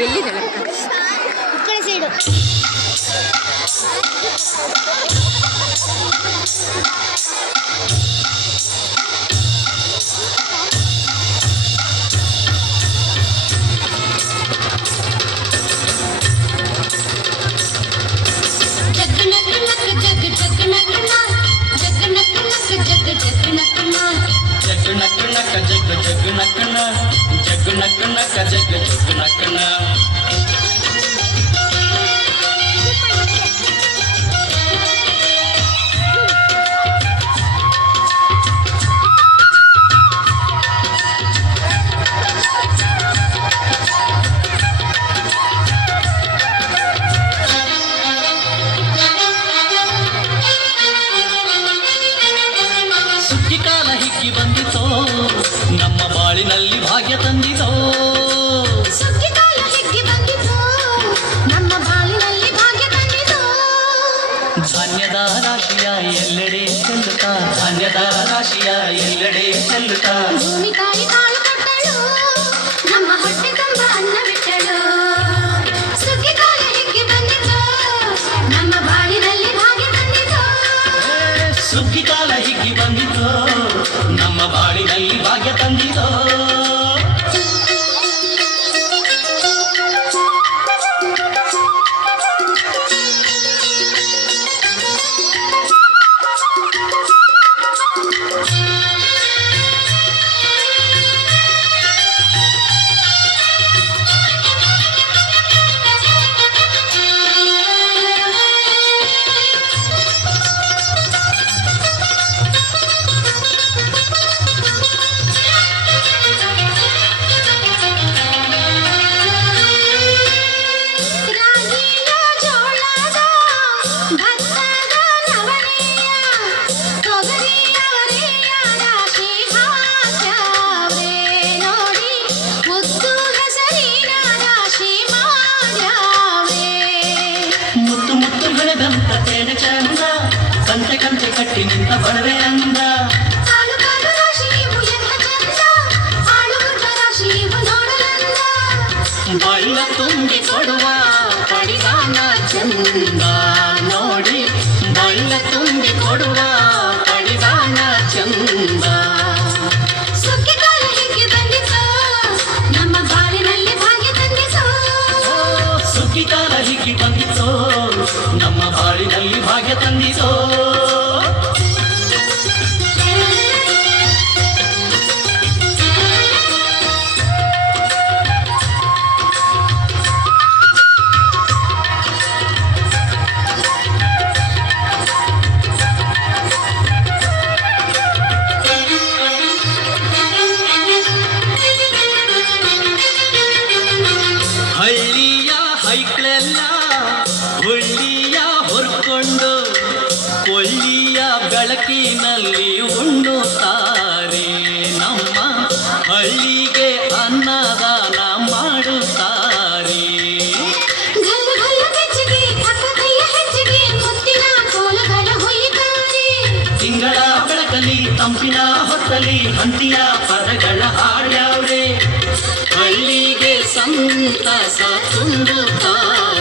ಎಲ್ಲಿದ್ದಾಳೆ ಕಡೆ ಸೈಡು ನಮ್ಮ ಬಾಳಿನಲ್ಲಿ ಭಾಗ್ಯ ತಂದಿತೋ ಸುಗ್ಗಿಕಾಲ ಹಿಗ್ಗಿ ಬಂದಿತು ನಮ್ಮ ಬಾಳಿನಲ್ಲಿ ಭಾಗ್ಯ ತಂದಿತು ಧಾನ್ಯದ ರಾಶಿಯ ಎಲ್ಲೆಡೆ ಚೆಲ್ಲುತ್ತಾ ಧಾನ್ಯದ ರಾಶಿಯ ಎಲ್ಲೆಡೆ ಚೆಲ್ಲುತ್ತಾ ಭೂಮಿ ತಾಯಿ ಕಾಳು ಕೊಟ್ಟಳು ನಮ್ಮ ಹೊಟ್ಟೆ ತುಂಬ ಅನ್ನ ಬಿಟ್ಟಳು ಸುಗ್ಗಿಕಾಲ ಹಿಗ್ಗಿ ಬಂದಿತು ನಮ್ಮ ಬಾಳಿನಲ್ಲಿ ಭಾಗ್ಯ ತಂದಿತು ಸುಗ್ಗಿಕಾಲ ಹಿಗ್ಗಿ ಬಂದಿತು ನಮ್ಮ ಬಾಳಿನಲ್ಲಿ ಭಾಗ್ಯ ತಂದಿತೋ ಕಂತೆ ಕಂತೆ ಕಟ್ಟಿ ನಿಂತ ಬಡವೆ ಅಂದ ಬಳ್ಳ ತುಂಬಿ ಕೊಡುವ ಪಡಿದಾನ ಚಂದ ನೋಡಿ ಬಳ್ಳ ತುಂಬಿ ಕೊಡುವ ಪಡಿದಾನ ಚಂದ ಸುಗ್ಗಿಕಾಲ ಹಿಗ್ಗಿ ಬಂದಿತು ನಮ್ಮ ಬಾಳಿನಲ್ಲಿ ಭಾಗ್ಯ ತಂದಿತು ಸುಗ್ಗಿಕಾಲ ಹಿಗ್ಗಿ ಬಂದಿತೋ ನಮ್ಮ ಬಾಳಿನಲ್ಲಿ ಭಾಗ್ಯ ತಂದಿತೋ ಹಳ್ಳಿಯ ಹೈಕ್ಳೆಲ್ಲ ಹುಳ್ಳಿಯ ಹೊರ್ಕೊಂಡು ಕೊಳ್ಳಿಯ ಬೆಳಕಿನಲ್ಲಿ ಉಣ್ಣುತ್ತಾರೆ ನಮ್ಮ ಹಳ್ಳಿಗೆ ಅನ್ನದಾನ ಮಾಡುತ್ತಾರೆ ತಿಂಗಳ ಬೆಳಕಲಿ ತಂಪಿನ ಹೊತ್ತಲಿ ಹಂತಿಯ ಪದಗಳ ಹಾಡ್ಯಾವ್ರೆ ಹಳ್ಳಿಗೆ ಸಂತಸ ತುಂಬುತ್ತಾರೆ